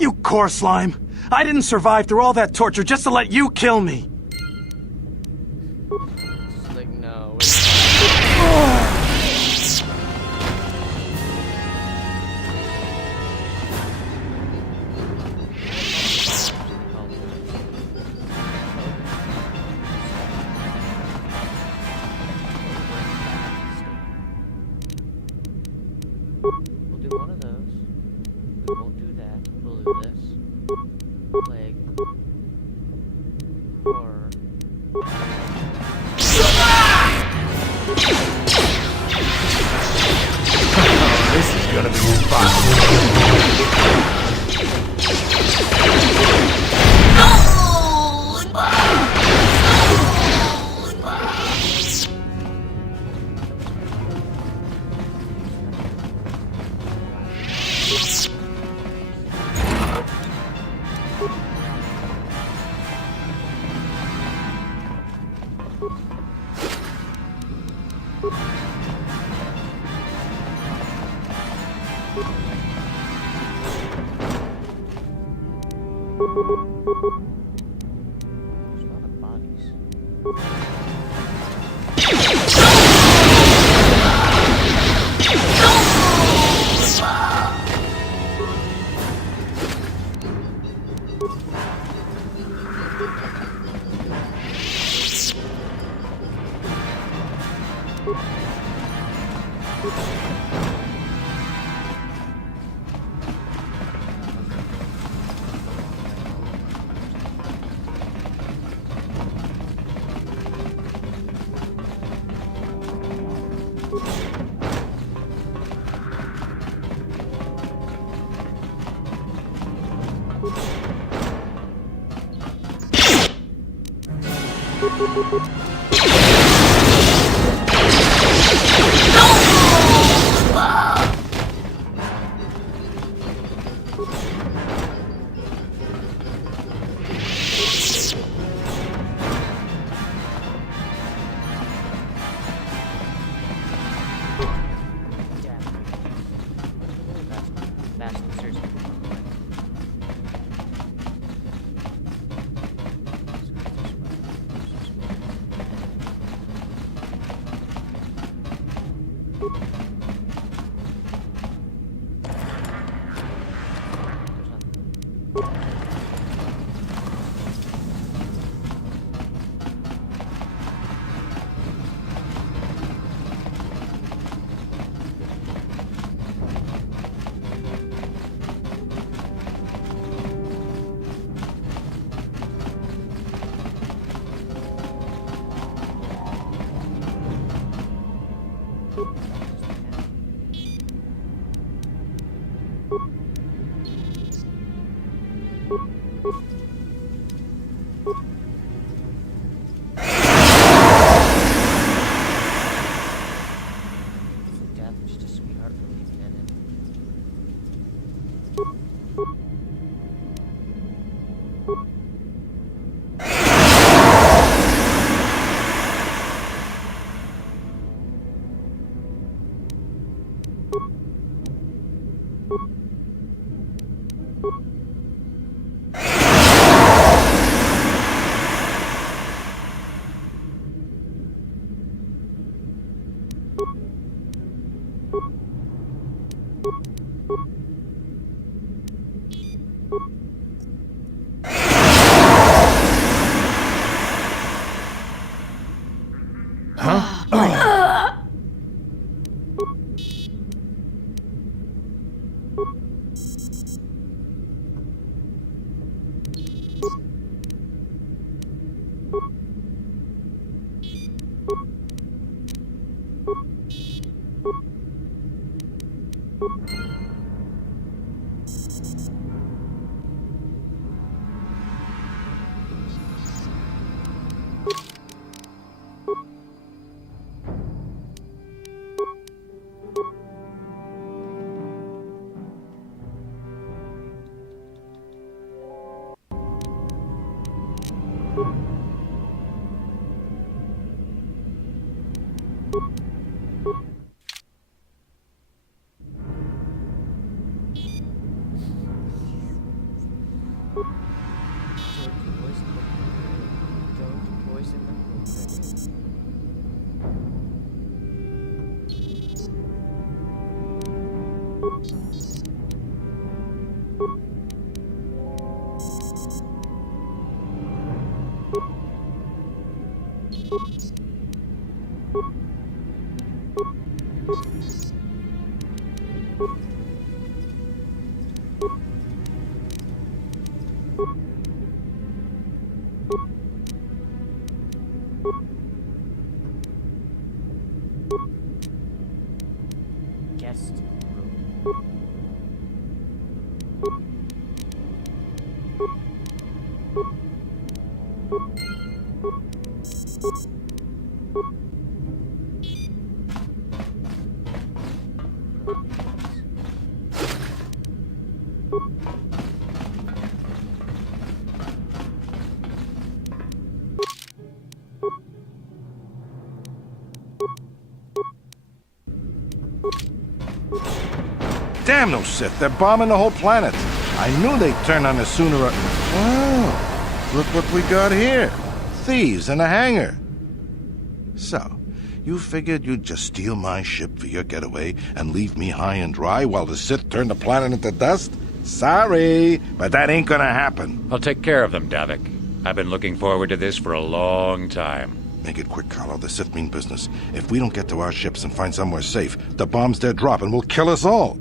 You core slime! I didn't survive through all that torture just to let you kill me! Like, no. this. Plague. Horror. This is gonna be fun. Damn those Sith, they're bombing the whole planet. I knew they'd turn on us sooner or... Oh, look what we got here. Thieves in a hangar. So, you figured you'd just steal my ship for your getaway and leave me high and dry while the Sith turn the planet into dust? Sorry, but that ain't gonna happen. I'll take care of them, Davik. I've been looking forward to this for a long time. Make it quick, Carlo. The Sith mean business. If we don't get to our ships and find somewhere safe, the bombs they're dropping will kill us all.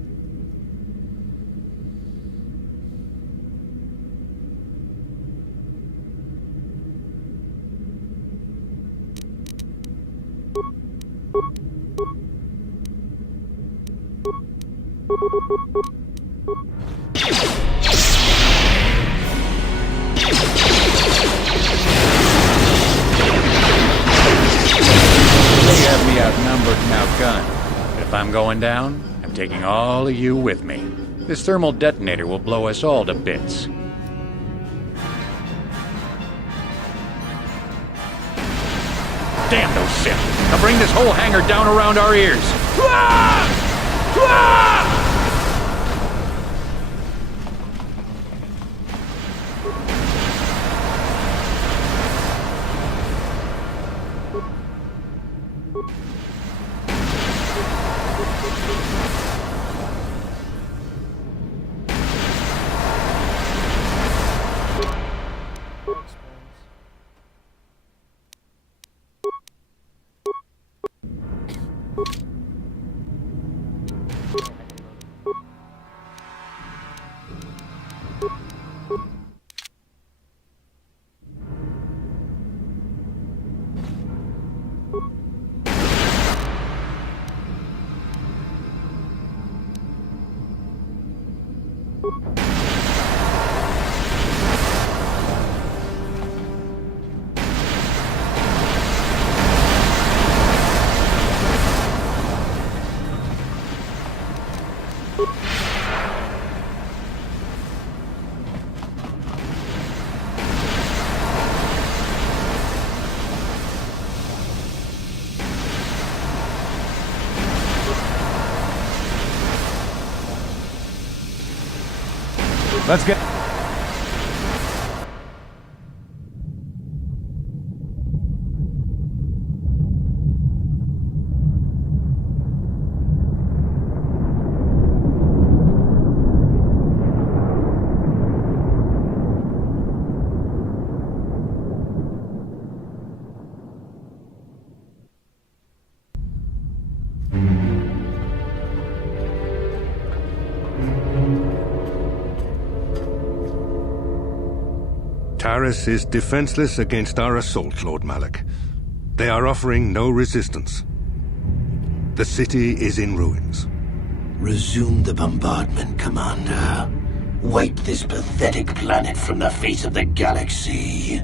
You have me outnumbered and outgunned. But if I'm going down, I'm taking all of you with me. This thermal detonator will blow us all to bits. Damn those Sith! Now bring this whole hangar down around our ears! Let's get... Taris is defenseless against our assault, Lord Malak. They are offering no resistance. The city is in ruins. Resume the bombardment, Commander. Wipe this pathetic planet from the face of the galaxy.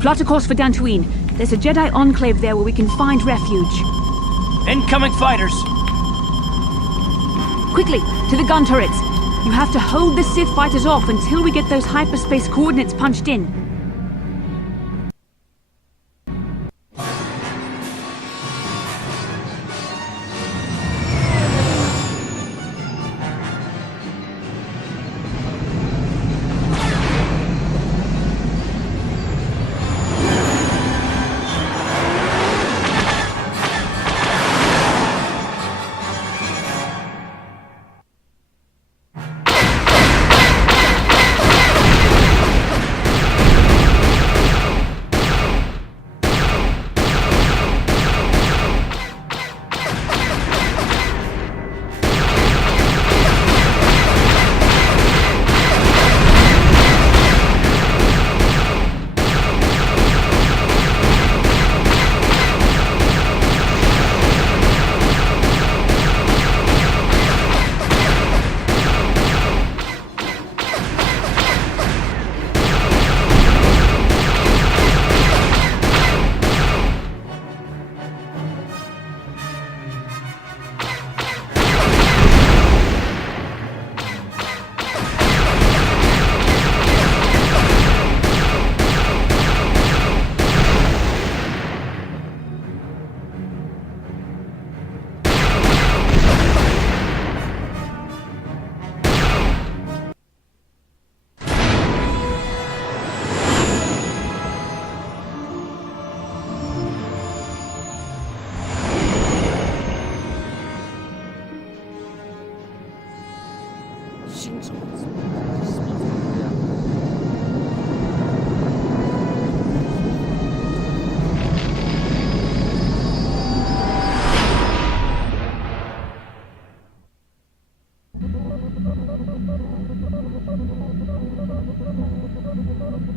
Plot a course for Dantooine. There's a Jedi enclave there where we can find refuge. Incoming fighters! Quickly, to the gun turrets! You have to hold the Sith fighters off until we get those hyperspace coordinates punched in.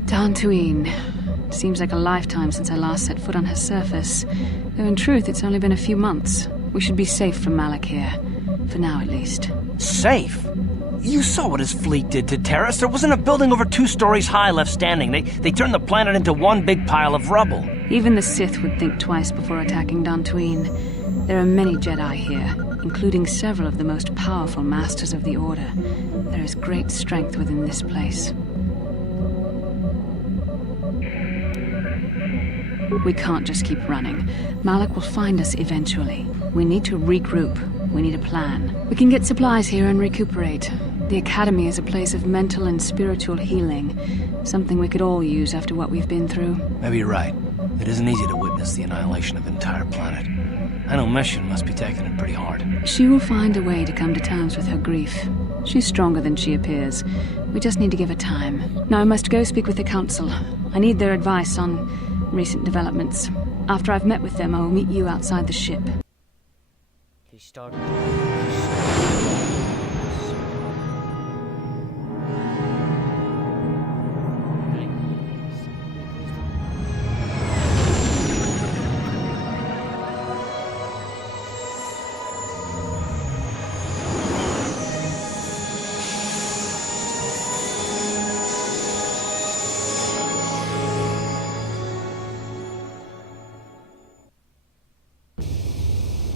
Dantooine. Seems like a lifetime since I last set foot on her surface. Though in truth, it's only been a few months. We should be safe from Malak here. For now, at least. Safe? You saw what his fleet did to Taris. There wasn't a building over 2 stories high left standing. They turned the planet into one big pile of rubble. Even the Sith would think twice before attacking Dantooine. There are many Jedi here, including several of the most powerful masters of the Order. There is great strength within this place. We can't just keep running. Malak will find us eventually. We need to regroup. We need a plan. We can get supplies here and recuperate. The Academy is a place of mental and spiritual healing. Something we could all use after what we've been through. Maybe you're right. It isn't easy to witness the annihilation of an entire planet. I know Mission must be taking it pretty hard. She will find a way to come to terms with her grief. She's stronger than she appears. We just need to give her time. Now I must go speak with the Council. I need their advice on recent developments. After I've met with them, I will meet you outside the ship. He started.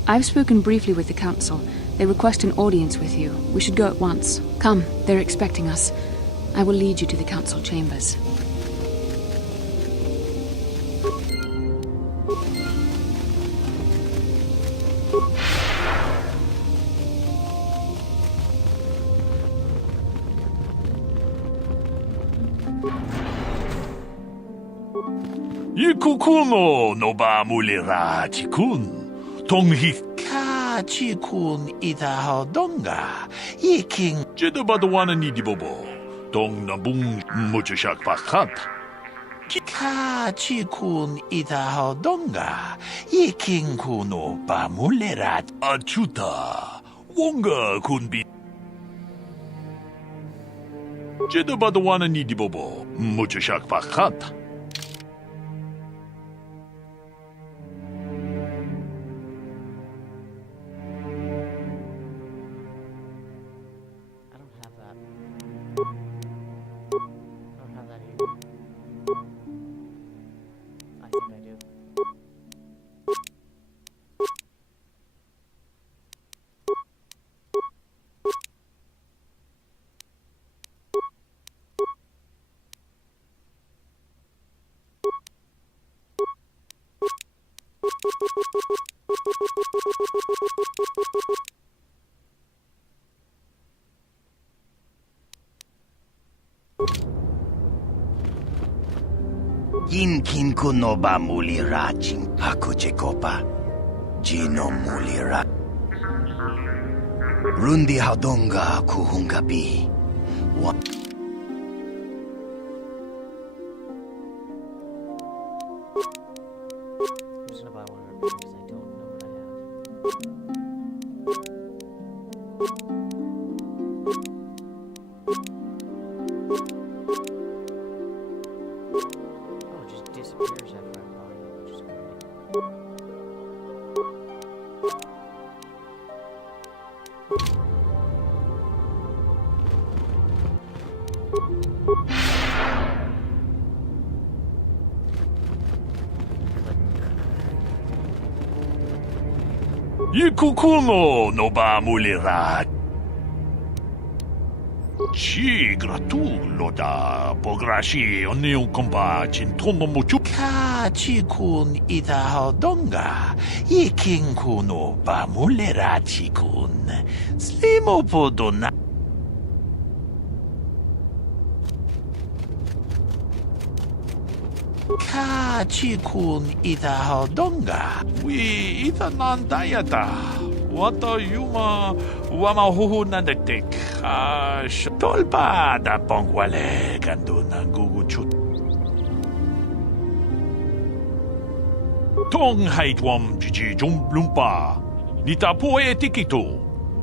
I've spoken briefly with the Council. They request an audience with you. We should go at once. Come, they're expecting us. I will lead you to the Council chambers. Ikukuno noba mulira chikun. Tonghika chikun itahodonga. Yiking jedabadwana nidibobo. Dong nabung muchashak pakat. Kika chikun itahodonga. Yiking kuno ba mulira achuta. Wonga kunbi. Jedabadwana nidibobo. Muchashak pakat. Inkin kuno ba mulira jing hakuje kopa. Jino mulira. Rundi hadonga kuhungabi. I'm just gonna buy one of her because I don't know what I have. Oh, it just disappears after I buy it, which is great. Ikukuno no ba mulira. Ci gratulo da pograshi oniu komba cintomo muchu. Kachi kun ida hodonga. Ikin kuno ba mulira chikun. Slimo podona. Kachi kun ida hodonga. We ida nandayata. Wata yuma wama huhu nandetek. Tolpa da pongwale gando nangugu chut. Tong haitwam jiji jumblumpa. Nita poe tikito.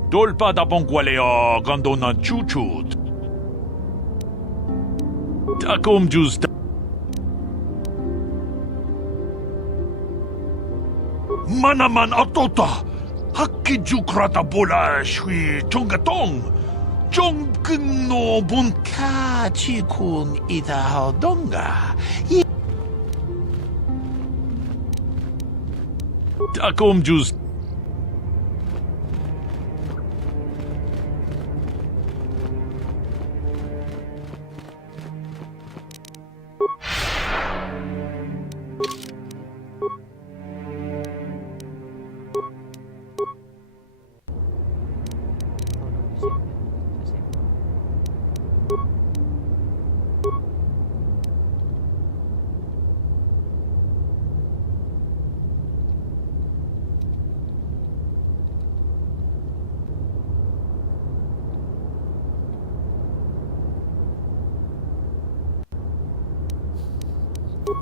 Tolpa da pongwale o gando nan chuchut. Takum just. Manaman atota. Hakki jukrata bola shui chongatong. Jong no bunka chikun ida hodonga. Takum just.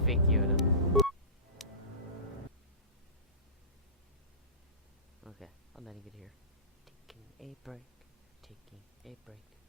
Fake Yoda. Okay, I'm letting it here. Taking a break. Taking a break.